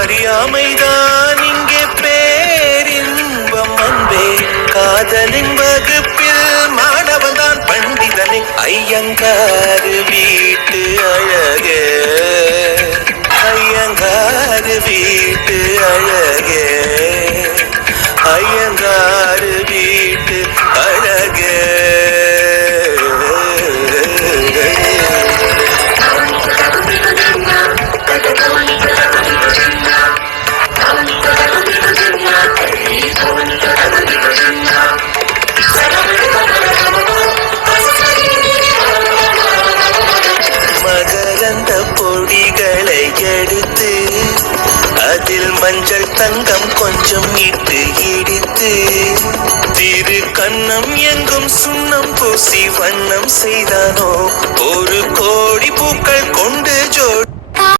அறியாமைதான் இங்கே பேரின்பம் அன்பே. காதலின் வகுப்பில் மாணவன் தான் பண்டிதனே. ஐயங்காரு வீட்டு அழகே, ஐயங்காரு வீட்டு அழகே, ஐயங்காரு வீட்டு அழகே. மகரந்த பொடிகளை எடுத்து அதில் மஞ்சள் தங்கம் கொஞ்சம் இட்டு இடித்து திரு கண்ணம் எங்கும் சுண்ணம் பூசி வண்ணம் செய்தானோ. ஒரு கோடி பூக்கள் கொண்டு ஜோடி